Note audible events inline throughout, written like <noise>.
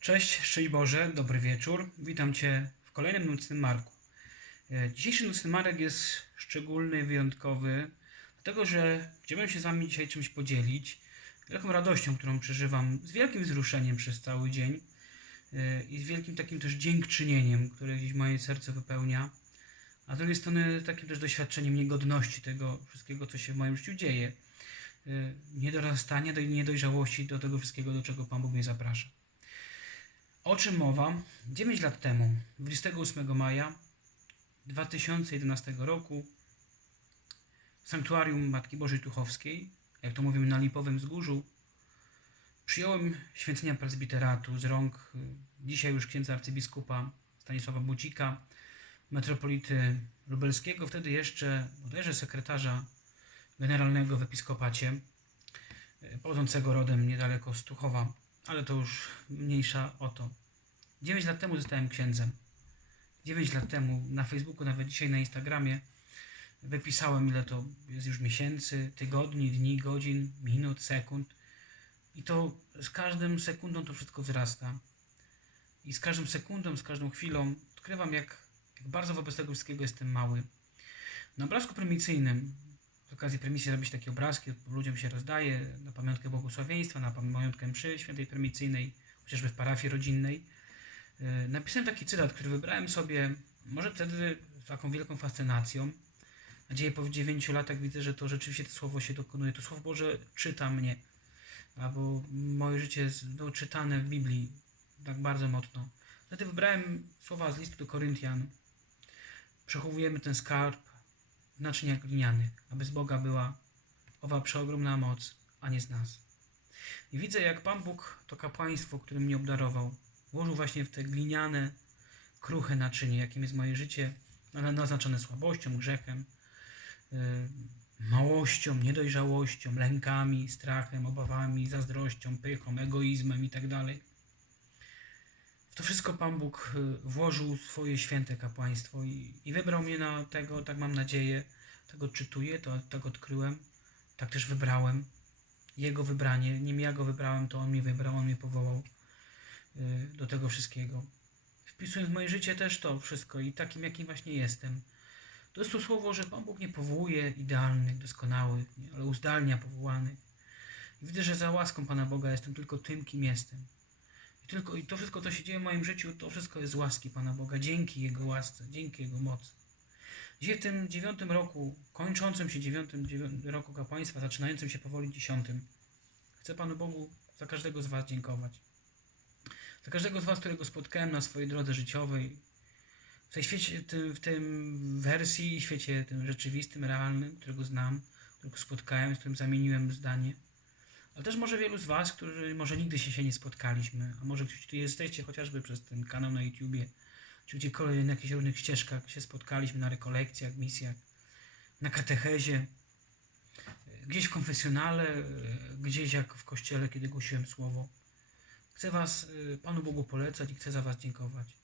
Cześć, szczęść Boże, dobry wieczór. Witam Cię w kolejnym Nocnym Marku. E, Dzisiejszy Nocny Marek jest szczególny, wyjątkowy, dlatego że chciałbym się z Wami dzisiaj czymś podzielić. Wielką radością, którą przeżywam, z wielkim wzruszeniem przez cały dzień e, i z wielkim takim też dziękczynieniem, które gdzieś moje serce wypełnia. A z drugiej strony takim też doświadczeniem niegodności tego wszystkiego, co się w moim życiu dzieje. E, Niedorastania, do niedojrzałości do tego wszystkiego, do czego Pan Bóg mnie zaprasza. O czym mowa? 9 lat temu, 28 maja 2011 roku, w sanktuarium Matki Bożej Tuchowskiej, jak to mówimy na Lipowym Wzgórzu, przyjąłem święcenia prezbiteratu z rąk y, dzisiaj już księdza arcybiskupa Stanisława Bucika, metropolity lubelskiego, wtedy jeszcze bodajże sekretarza generalnego w episkopacie, y, pochodzącego rodem niedaleko z Tuchowa, ale to już mniejsza o to. 9 lat temu zostałem księdzem. 9 lat temu na Facebooku, nawet dzisiaj na Instagramie wypisałem ile to jest już miesięcy, tygodni, dni, godzin, minut, sekund. I to z każdym sekundą to wszystko wzrasta. I z każdą sekundą, z każdą chwilą odkrywam, jak, jak bardzo wobec tego wszystkiego jestem mały. Na obrazku prymicyjnym, z okazji prymisji robić takie obrazki, ludziom się rozdaje na pamiątkę błogosławieństwa, na pamiątkę mszy świętej prymicyjnej, chociażby w parafii rodzinnej. Yy, Napisałem taki cytat, który wybrałem sobie, może wtedy z taką wielką fascynacją. Nadzieję po 9 latach widzę, że to rzeczywiście to słowo się dokonuje. To słowo Boże czyta mnie, albo moje życie jest no, czytane w Biblii tak bardzo mocno. Dlatego wybrałem słowa z listu do Koryntian. Przechowujemy ten skarb w naczyniach glinianych, aby z Boga była owa przeogromna moc, a nie z nas. I widzę, jak Pan Bóg to kapłaństwo, którym mnie obdarował, włożył właśnie w te gliniane, kruche naczynie, jakim jest moje życie, ale naznaczone słabością, grzechem, yy, małością, niedojrzałością, lękami, strachem, obawami, zazdrością, pychą, egoizmem itd. To wszystko Pan Bóg yy, włożył swoje święte kapłaństwo i, i wybrał mnie na tego, tak mam nadzieję, tego czytuję, to, tego odkryłem, tak też wybrałem. Jego wybranie, nim ja go wybrałem, to on mnie wybrał, on mnie powołał y, do tego wszystkiego. Wpisując w moje życie też to wszystko i takim, jakim właśnie jestem. To jest to słowo, że Pan Bóg nie powołuje idealnych, doskonałych, ale uzdalnia powołanych. Widzę, że za łaską Pana Boga jestem tylko tym, kim jestem. Tylko, I to wszystko, co się dzieje w moim życiu, to wszystko jest z łaski Pana Boga, dzięki Jego łasce, dzięki Jego mocy. Dzisiaj w tym dziewiątym roku, kończącym się dziewiątym, roku kapłaństwa, zaczynającym się powoli dziesiątym, chcę Panu Bogu za każdego z Was dziękować. Za każdego z Was, którego spotkałem na swojej drodze życiowej, w tej świecie, tym, w tym wersji świecie tym rzeczywistym, realnym, którego znam, którego spotkałem, z którym zamieniłem zdanie. Ale też może wielu z Was, którzy może nigdy się, się nie spotkaliśmy, a może gdzieś tu jesteście chociażby przez ten kanał na YouTubie, czy gdziekolwiek na jakichś różnych ścieżkach się spotkaliśmy na rekolekcjach, misjach, na katechezie, gdzieś w konfesjonale, gdzieś jak w kościele, kiedy głosiłem słowo. Chcę Was y, Panu Bogu polecać i chcę za Was dziękować.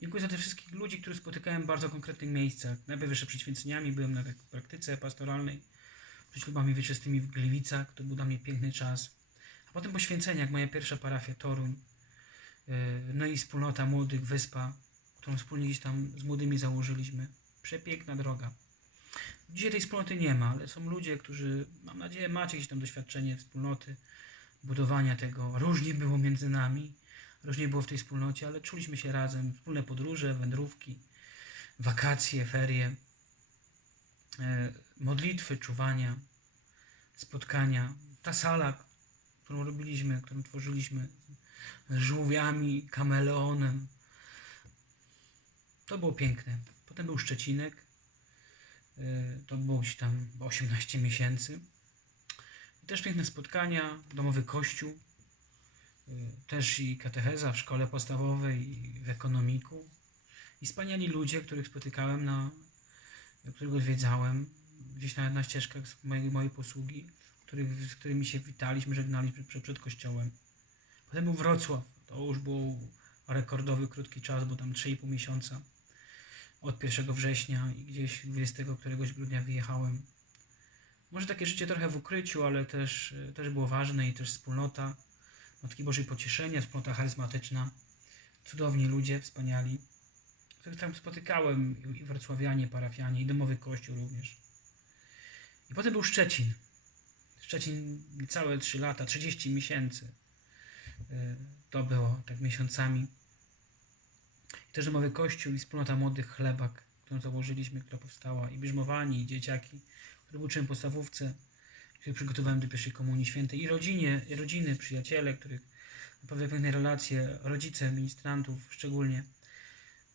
Dziękuję za tych wszystkich ludzi, których spotykałem w bardzo konkretnych miejscach. Najpierw jeszcze przed święceniami byłem na takiej praktyce pastoralnej, przed ślubami wieczystymi w Gliwicach. To był dla mnie piękny czas. A potem po święceniach moja pierwsza parafia Toruń. y, No i wspólnota młodych Wyspa, którą wspólnie gdzieś tam z młodymi założyliśmy. Przepiękna droga. Dzisiaj tej wspólnoty nie ma, ale są ludzie, którzy, mam nadzieję, macie gdzieś tam doświadczenie wspólnoty, budowania tego. Różnie było między nami, różnie było w tej wspólnocie, ale czuliśmy się razem. Wspólne podróże, wędrówki, wakacje, ferie, e, modlitwy, czuwania, spotkania. Ta sala, którą robiliśmy, którą tworzyliśmy z żółwiami, kameleonem, to było piękne. Potem był Szczecinek. e, To było gdzieś tam 18 miesięcy. I też piękne spotkania, domowy kościół, y, też i katecheza w szkole podstawowej i w ekonomiku. I wspaniali ludzie, których spotykałem, na, których odwiedzałem, gdzieś na, na ścieżkach z mojej, mojej posługi, których, z którymi się witaliśmy, żegnaliśmy przed, przed kościołem. Potem był Wrocław. To już był rekordowy krótki czas, bo tam 3,5 miesiąca. Od 1 września i gdzieś 20 któregoś grudnia wyjechałem. Może takie życie trochę w ukryciu, ale też, też było ważne i też wspólnota. Matki Bożej Pocieszenia, wspólnota charyzmatyczna, cudowni ludzie, wspaniali, których tam spotykałem, i wrocławianie, parafianie, i domowy kościół również. I potem był Szczecin. Szczecin całe 3 lata, 30 miesięcy. Y, To było tak miesiącami. I też domowy kościół i wspólnota młodych chlebak, którą założyliśmy, która powstała, i bierzmowani, i dzieciaki, których uczyłem podstawówce, których przygotowałem do pierwszej komunii świętej, i rodzinie, i rodziny, przyjaciele, których naprawdę piękne relacje, rodzice ministrantów szczególnie.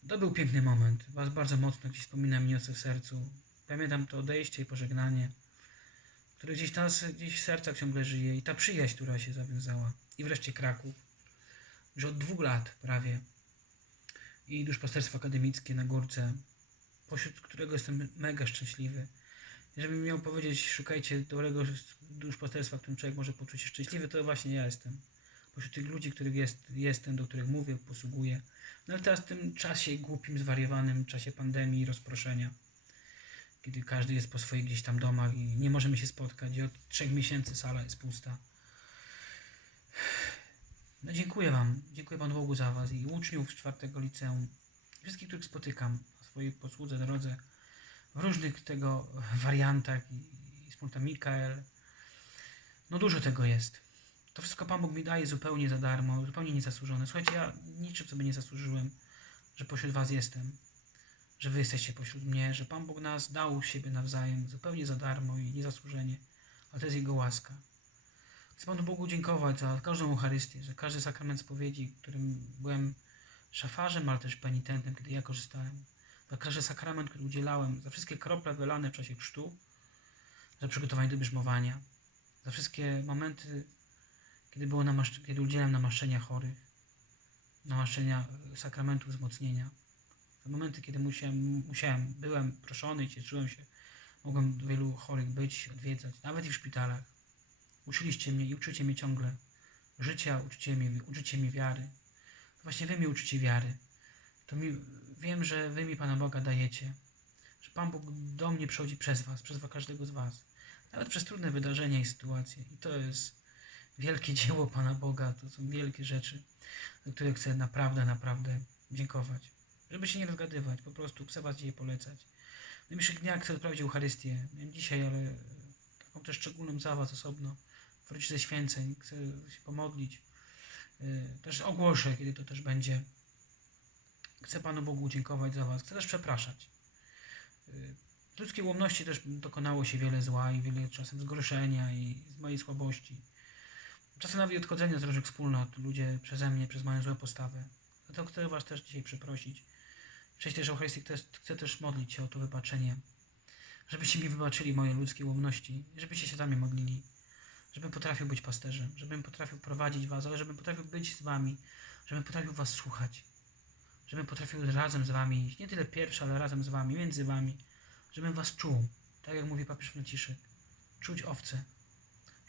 To był piękny moment. Was bardzo mocno gdzieś wspominam, niosę w sercu. Pamiętam to odejście i pożegnanie, które gdzieś nas, gdzieś w sercach ciągle żyje i ta przyjaźń, która się zawiązała. I wreszcie Kraków. Już od dwóch lat prawie. I duszpasterstwo akademickie na górce, pośród którego jestem mega szczęśliwy. Jeżeli miał powiedzieć, szukajcie dobrego duszpasterstwa, w którym człowiek może poczuć się szczęśliwy, to właśnie ja jestem. Pośród tych ludzi, których jest, jestem, do których mówię, posługuję. No ale teraz w tym czasie głupim, zwariowanym, czasie pandemii i rozproszenia, kiedy każdy jest po swoich gdzieś tam domach i nie możemy się spotkać i od trzech miesięcy sala jest pusta. No dziękuję Wam, dziękuję Panu Bogu za Was i uczniów z czwartego liceum, wszystkich, których spotykam na swojej posłudze, drodze, w różnych tego wariantach i, i Mikael. No dużo tego jest. To wszystko Pan Bóg mi daje zupełnie za darmo, zupełnie niezasłużone. Słuchajcie, ja niczym sobie nie zasłużyłem, że pośród Was jestem, że Wy jesteście pośród mnie, że Pan Bóg nas dał siebie nawzajem zupełnie za darmo i niezasłużenie, ale to jest Jego łaska. Chcę Panu Bogu dziękować za każdą Eucharystię, za każdy sakrament spowiedzi, którym byłem szafarzem, ale też penitentem, kiedy ja korzystałem. Za każdy sakrament, który udzielałem, za wszystkie krople wylane w czasie chrztu, za przygotowanie do bierzmowania, za wszystkie momenty, kiedy, było namaszcz- kiedy udzielałem namaszczenia chorych, namaszczenia e, sakramentu wzmocnienia. Za momenty, kiedy musiałem, musiałem, byłem proszony i cieszyłem się, mogłem wielu chorych być, odwiedzać, nawet i w szpitalach. Uczyliście mnie i uczycie mnie ciągle życia, uczycie mnie, uczycie mnie wiary. Właśnie wy mi uczycie wiary. To mi, wiem, że wy mi Pana Boga dajecie. Że Pan Bóg do mnie przychodzi przez was, przez każdego z was. Nawet przez trudne wydarzenia i sytuacje. I to jest wielkie <laughs> dzieło Pana Boga. To są wielkie rzeczy, za które chcę naprawdę, naprawdę dziękować. Żeby się nie rozgadywać, po prostu chcę was dzisiaj polecać. W najbliższych dniach chcę odprawić Eucharystię. Miałem dzisiaj, ale taką też szczególną za was osobno. Wrócić ze święceń, chcę się pomodlić. Yy, Też ogłoszę, kiedy to też będzie. Chcę Panu Bogu dziękować za Was. Chcę też przepraszać. Yy, Z ludzkiej ułomności też dokonało się wiele zła i wiele czasem zgorszenia i z mojej słabości. Czasem nawet z różnych wspólnot. Ludzie przeze mnie, przez moją złą postawę. Dlatego chcę Was też dzisiaj przeprosić. Przejść też Eucharystię, chcę, też modlić się o to wybaczenie. Żebyście mi wybaczyli moje ludzkie ułomności. Żebyście się za mnie modlili żebym potrafił być pasterzem, żebym potrafił prowadzić was, ale żebym potrafił być z wami, żebym potrafił was słuchać, żebym potrafił razem z wami iść, nie tyle pierwszy, ale razem z wami, między wami, żebym was czuł, tak jak mówi papież Franciszek, czuć owce,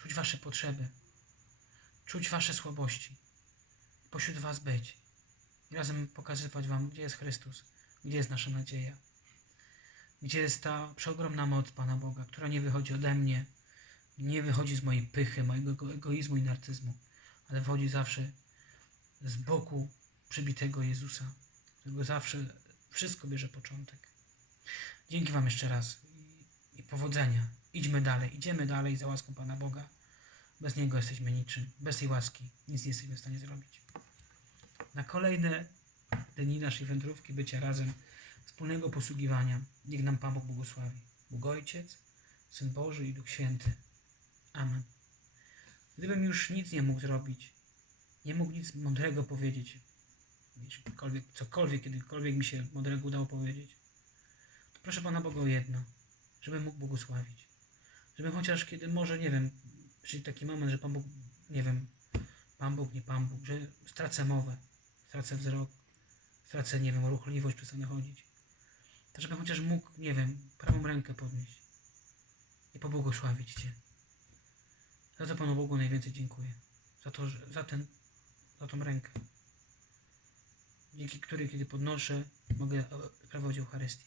czuć wasze potrzeby, czuć wasze słabości, pośród was być i razem pokazywać wam, gdzie jest Chrystus, gdzie jest nasza nadzieja, gdzie jest ta przeogromna moc Pana Boga, która nie wychodzi ode mnie, nie wychodzi z mojej pychy, mojego ego- egoizmu i narcyzmu, ale wychodzi zawsze z boku przybitego Jezusa, którego zawsze wszystko bierze początek. Dzięki Wam jeszcze raz i powodzenia. Idźmy dalej, idziemy dalej za łaską Pana Boga. Bez Niego jesteśmy niczym. Bez tej łaski nic nie jesteśmy w stanie zrobić. Na kolejne dni naszej wędrówki bycia razem, wspólnego posługiwania, niech nam Pan Bóg błogosławi. Bóg Ojciec, Syn Boży i Duch Święty. Amen. Gdybym już nic nie mógł zrobić, nie mógł nic mądrego powiedzieć, cokolwiek, kiedykolwiek mi się mądrego udało powiedzieć, to proszę Pana Boga o jedno, żebym mógł błogosławić. Żebym chociaż kiedy może, nie wiem, przyjdzie taki moment, że Pan Bóg, nie wiem, Pan Bóg, nie Pan Bóg, że stracę mowę, stracę wzrok, stracę, nie wiem, ruchliwość, przestanę chodzić. To żebym chociaż mógł, nie wiem, prawą rękę podnieść i pobłogosławić Cię. Za to Panu Bogu najwięcej dziękuję. Za to, że, za ten, za tą rękę. Dzięki której, kiedy podnoszę, mogę sprawować Eucharystię.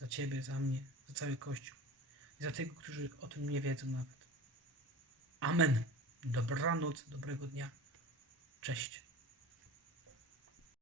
Za Ciebie, za mnie, za cały Kościół. I za tych, którzy o tym nie wiedzą nawet. Amen. Dobranoc, dobrego dnia. Cześć.